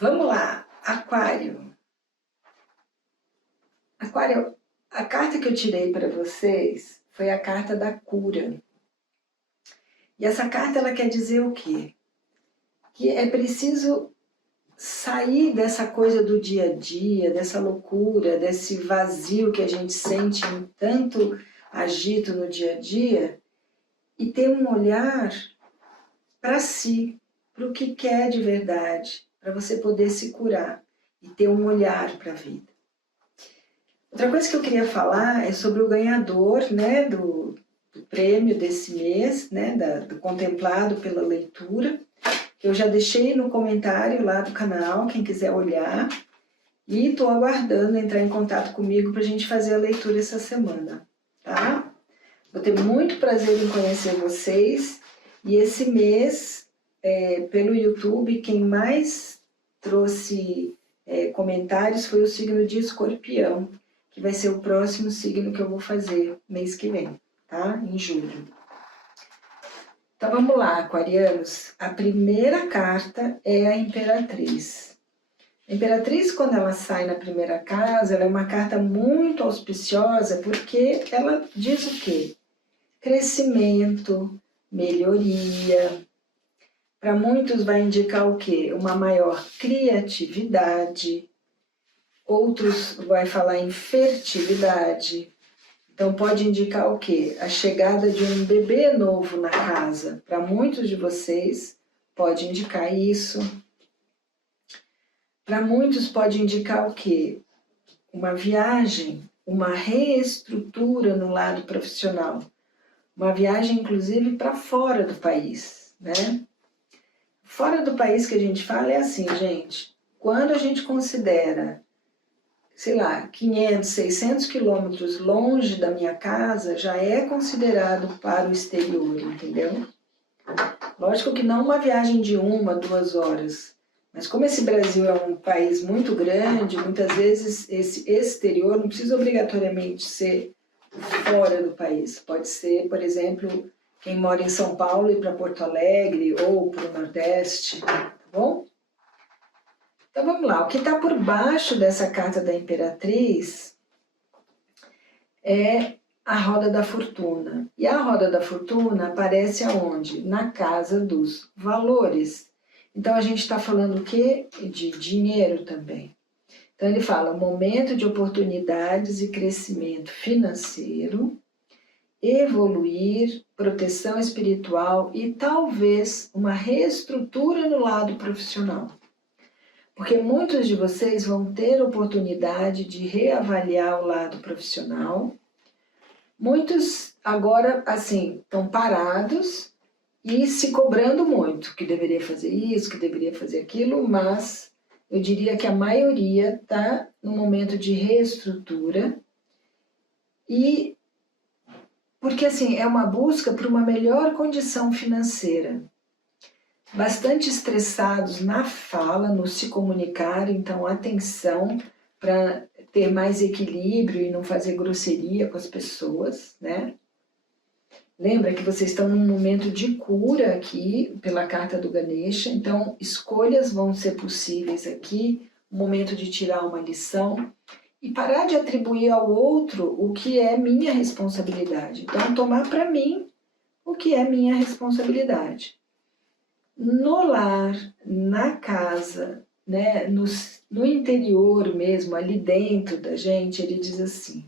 Vamos lá, Aquário. Aquário, a carta que eu tirei para vocês foi a carta da cura. E essa carta ela quer dizer o quê? Que é preciso sair dessa coisa do dia a dia, dessa loucura, desse vazio que a gente sente em tanto agito no dia a dia e ter um olhar para si, para o que quer de verdade, para você poder se curar e ter um olhar para a vida. Outra coisa que eu queria falar é sobre o ganhador, né, do prêmio desse mês, né, do contemplado pela leitura, que eu já deixei no comentário lá do canal, quem quiser olhar, e estou aguardando entrar em contato comigo para a gente fazer a leitura essa semana, tá? Vou ter muito prazer em conhecer vocês, e esse mês, pelo YouTube, quem mais trouxe comentários foi o signo de Escorpião, que vai ser o próximo signo que eu vou fazer mês que vem, tá? Em julho. Então vamos lá, aquarianos. A primeira carta é a Imperatriz. A Imperatriz, quando ela sai na primeira casa, ela é uma carta muito auspiciosa porque ela diz o quê? Crescimento, melhoria. Para muitos vai indicar o quê? Uma maior criatividade. Outros vai falar em fertilidade. Então pode indicar o quê? A chegada de um bebê novo na casa. Para muitos de vocês pode indicar isso. Para muitos pode indicar o quê? Uma viagem, uma reestrutura no lado profissional. Uma viagem, inclusive, para fora do país, né? Fora do país que a gente fala é assim, gente. Quando a gente considera, sei lá, 500, 600 quilômetros longe da minha casa, já é considerado para o exterior, entendeu? Lógico que não uma viagem de 1, 2 horas, mas como esse Brasil é um país muito grande, muitas vezes esse exterior não precisa obrigatoriamente ser fora do país. Pode ser, por exemplo, quem mora em São Paulo ir para Porto Alegre ou para o Nordeste, tá bom? Então vamos lá, o que está por baixo dessa carta da Imperatriz é a roda da fortuna. E a roda da fortuna aparece aonde? Na casa dos valores. Então a gente está falando o quê? De dinheiro também. Então ele fala momento de oportunidades e crescimento financeiro, evoluir, proteção espiritual e talvez uma reestrutura no lado profissional. Porque muitos de vocês vão ter oportunidade de reavaliar o lado profissional. Muitos agora, assim, estão parados e se cobrando muito, que deveria fazer isso, que deveria fazer aquilo, mas eu diria que a maioria está no momento de reestrutura e porque, assim, é uma busca por uma melhor condição financeira. Bastante estressados na fala, no se comunicar, então atenção para ter mais equilíbrio e não fazer grosseria com as pessoas, né? Lembra que vocês estão num momento de cura aqui, pela carta do Ganesha, então escolhas vão ser possíveis aqui, um momento de tirar uma lição e parar de atribuir ao outro o que é minha responsabilidade. Então tomar para mim o que é minha responsabilidade. No lar, na casa, né, no interior mesmo, ali dentro da gente, ele diz assim,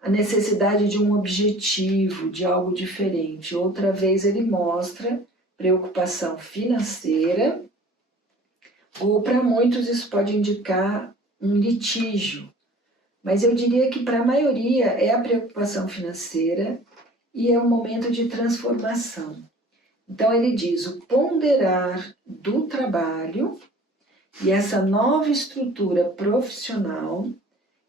a necessidade de um objetivo, de algo diferente. Outra vez ele mostra preocupação financeira, ou para muitos isso pode indicar um litígio, mas eu diria que para a maioria é a preocupação financeira e é um momento de transformação. Então ele diz o ponderar do trabalho e essa nova estrutura profissional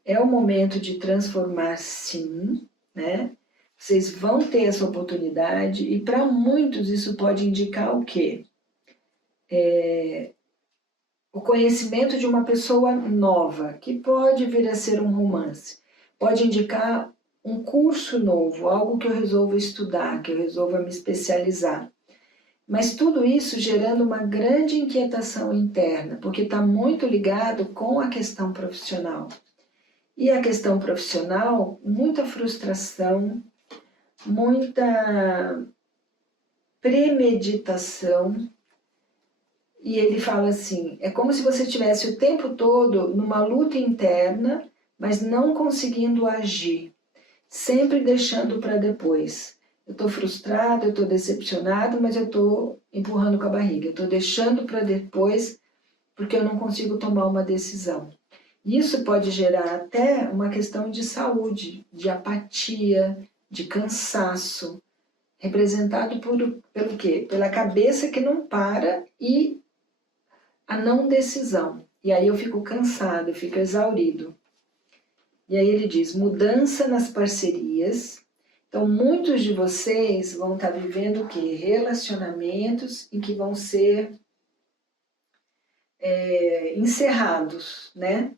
é o momento de transformar sim, né? Vocês vão ter essa oportunidade e para muitos isso pode indicar o quê? o conhecimento de uma pessoa nova, que pode vir a ser um romance, pode indicar um curso novo, algo que eu resolvo estudar, que eu resolva me especializar. Mas tudo isso gerando uma grande inquietação interna, porque está muito ligado com a questão profissional. E a questão profissional, muita frustração, muita premeditação. E ele fala assim, é como se você estivesse o tempo todo numa luta interna, mas não conseguindo agir, sempre deixando para depois. Eu estou frustrado, eu estou decepcionado, mas eu estou empurrando com a barriga. Eu estou deixando para depois porque eu não consigo tomar uma decisão. Isso pode gerar até uma questão de saúde, de apatia, de cansaço, representado pelo quê? Pela cabeça que não para e a não decisão. E aí eu fico cansado, eu fico exaurido. E aí ele diz, mudança nas parcerias. Então, muitos de vocês vão estar vivendo o quê? Relacionamentos em que vão ser encerrados, né?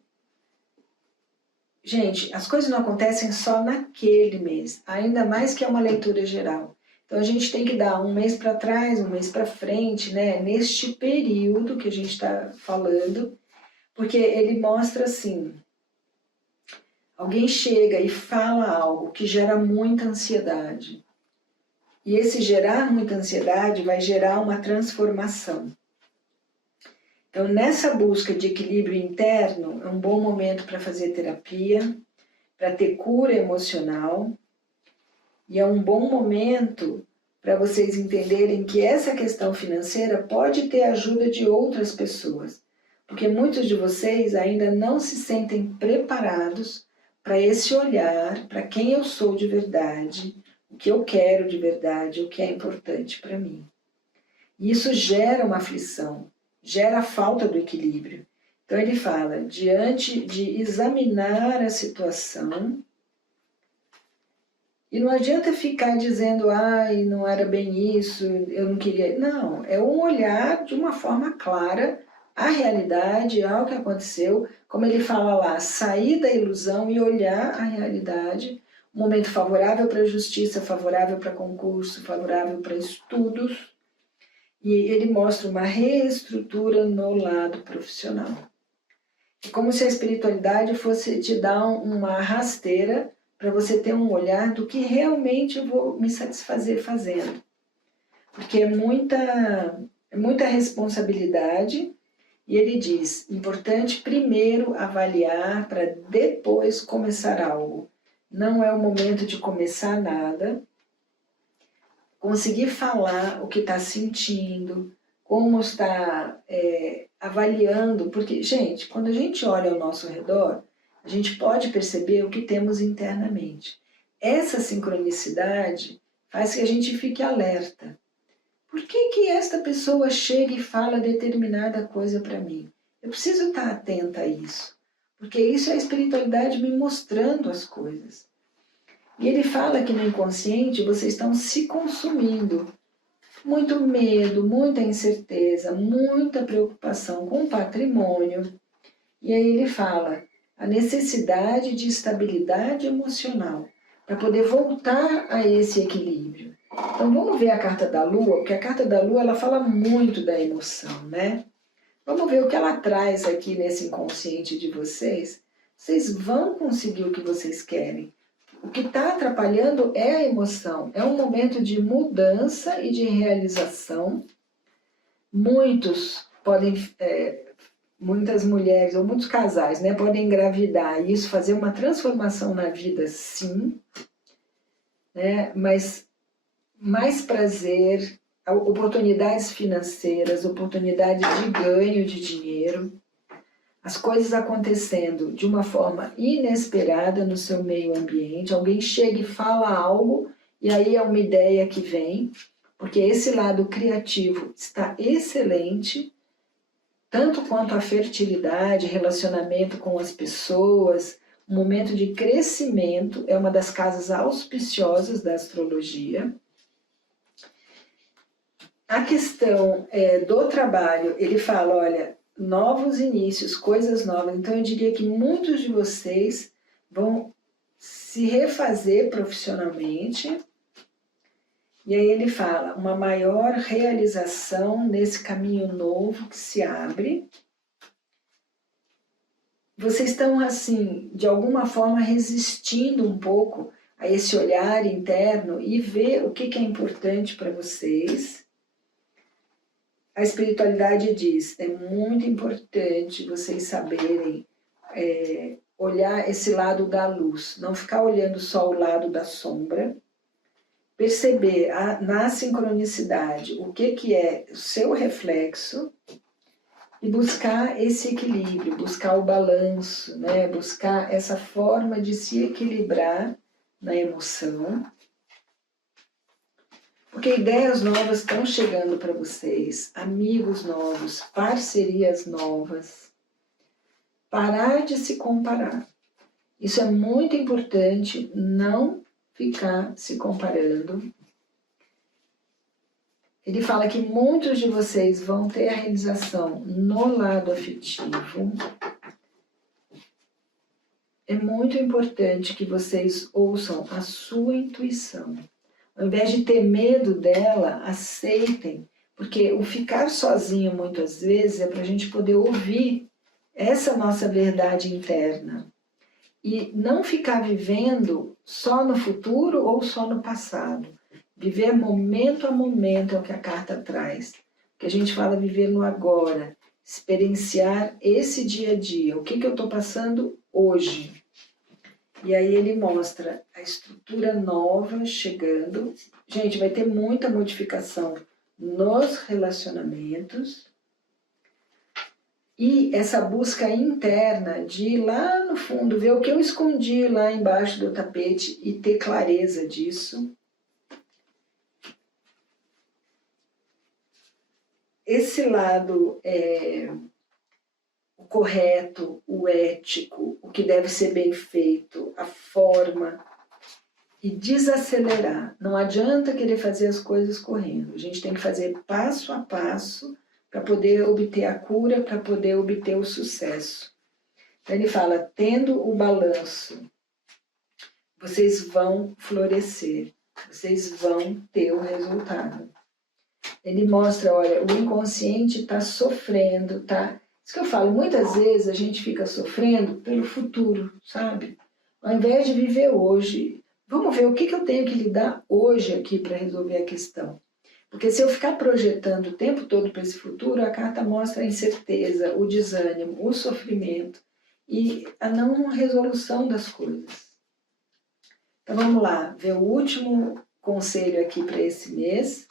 Gente, as coisas não acontecem só naquele mês, ainda mais que é uma leitura geral. Então, a gente tem que dar um mês para trás, um mês para frente, né? Neste período que a gente está falando, porque ele mostra assim, alguém chega e fala algo que gera muita ansiedade. E esse gerar muita ansiedade vai gerar uma transformação. Então, nessa busca de equilíbrio interno, é um bom momento para fazer terapia, para ter cura emocional. E é um bom momento para vocês entenderem que essa questão financeira pode ter ajuda de outras pessoas. Porque muitos de vocês ainda não se sentem preparados para esse olhar, para quem eu sou de verdade, o que eu quero de verdade, o que é importante para mim. E isso gera uma aflição, gera a falta do equilíbrio. Então ele fala, diante de examinar a situação, e não adianta ficar dizendo, ai, não era bem isso, eu não queria... Não, é um olhar de uma forma clara a realidade, ao que aconteceu, como ele fala lá, sair da ilusão e olhar a realidade, um momento favorável para a justiça, favorável para concurso, favorável para estudos, e ele mostra uma reestrutura no lado profissional. É como se a espiritualidade fosse te dar uma rasteira para você ter um olhar do que realmente eu vou me satisfazer fazendo. Porque é muita responsabilidade. E ele diz, importante primeiro avaliar para depois começar algo. Não é o momento de começar nada. Conseguir falar o que está sentindo, como está avaliando. Porque, gente, quando a gente olha ao nosso redor, a gente pode perceber o que temos internamente. Essa sincronicidade faz que a gente fique alerta. Por que esta pessoa chega e fala determinada coisa para mim? Eu preciso estar atenta a isso, porque isso é a espiritualidade me mostrando as coisas. E ele fala que no inconsciente vocês estão se consumindo. Muito medo, muita incerteza, muita preocupação com o patrimônio. E aí ele fala a necessidade de estabilidade emocional para poder voltar a esse equilíbrio. Então vamos ver a carta da Lua, porque a carta da Lua ela fala muito da emoção, né? Vamos ver o que ela traz aqui nesse inconsciente de vocês. Vocês vão conseguir o que vocês querem. O que está atrapalhando é a emoção. É um momento de mudança e de realização. Muitas mulheres ou muitos casais, né, podem engravidar e isso fazer uma transformação na vida, sim, né, mas mais prazer, oportunidades financeiras, oportunidades de ganho de dinheiro, as coisas acontecendo de uma forma inesperada no seu meio ambiente, alguém chega e fala algo e aí é uma ideia que vem, porque esse lado criativo está excelente, tanto quanto a fertilidade, relacionamento com as pessoas, um momento de crescimento, é uma das casas auspiciosas da astrologia. A questão do trabalho, ele fala, olha, novos inícios, coisas novas. Então eu diria que muitos de vocês vão se refazer profissionalmente. E aí ele fala, uma maior realização nesse caminho novo que se abre. Vocês estão, assim, de alguma forma resistindo um pouco a esse olhar interno e ver o que é importante para vocês. A espiritualidade diz, é muito importante vocês saberem olhar esse lado da luz, não ficar olhando só o lado da sombra, perceber na sincronicidade o que é o seu reflexo e buscar esse equilíbrio, buscar o balanço, né? Buscar essa forma de se equilibrar na emoção. Porque ideias novas estão chegando para vocês, amigos novos, parcerias novas. Parar de se comparar. Isso é muito importante, não ficar se comparando. Ele fala que muitos de vocês vão ter a realização no lado afetivo. É muito importante que vocês ouçam a sua intuição. Ao invés de ter medo dela, aceitem. Porque o ficar sozinho, muitas vezes, é para a gente poder ouvir essa nossa verdade interna. E não ficar vivendo só no futuro ou só no passado. Viver momento a momento é o que a carta traz. Que a gente fala viver no agora, experienciar esse dia a dia. O que eu estou passando hoje? E aí ele mostra a estrutura nova chegando. Gente, vai ter muita modificação nos relacionamentos. E essa busca interna de ir lá no fundo, ver o que eu escondi lá embaixo do tapete e ter clareza disso. Esse lado o correto, o ético, o que deve ser bem feito, a forma, e desacelerar. Não adianta querer fazer as coisas correndo. A gente tem que fazer passo a passo para poder obter a cura, para poder obter o sucesso. Então ele fala, tendo o balanço, vocês vão florescer, vocês vão ter o resultado. Ele mostra, olha, o inconsciente está sofrendo, tá? Isso que eu falo, muitas vezes a gente fica sofrendo pelo futuro, sabe? Ao invés de viver hoje, vamos ver o que eu tenho que lidar hoje aqui para resolver a questão. Porque se eu ficar projetando o tempo todo para esse futuro, a carta mostra a incerteza, o desânimo, o sofrimento e a não resolução das coisas. Então vamos lá, ver o último conselho aqui para esse mês.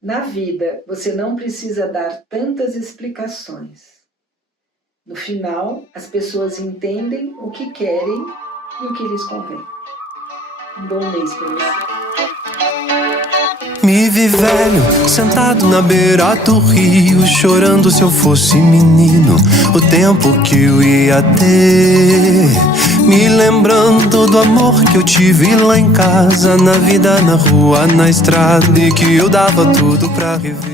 Na vida, você não precisa dar tantas explicações. No final, as pessoas entendem o que querem e o que lhes convém. Um bom mês para você. Me vi velho, sentado na beira do rio, chorando se eu fosse menino, o tempo que eu ia ter. Me lembrando do amor que eu tive lá em casa, na vida, na rua, na estrada, e que eu dava tudo pra rever.